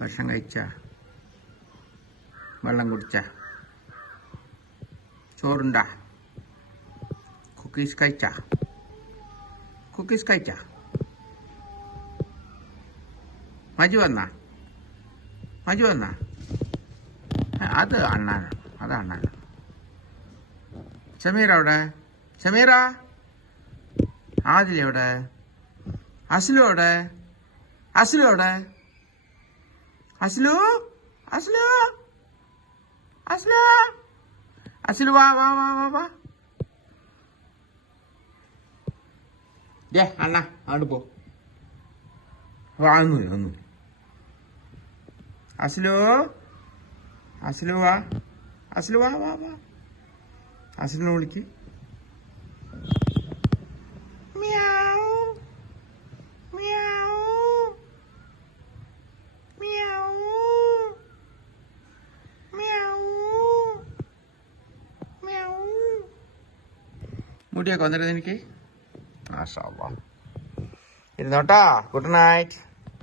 ഭക്ഷണം കഴിച്ച, വെള്ളം കുടിച്ച, ചോറുണ്ട, കുക്കീസ് കഴിച്ച, മജു വന്ന അത് അണ്ണാനാണ്, സമീറ അവിടെ, സമീറ, ആദില എവിടെ, അസ്ലു അവിടെ, അസ്ലു വാ അണ്ണ അങ്ങോട്ട് പോ. ഒന്നു അസ്ലു വാ, അസ്ലിനെ വിളിക്ക്. മുടിയൊക്കെ വന്നിട്ട് എനിക്ക് ഇരുന്നോട്ടാ. Good night.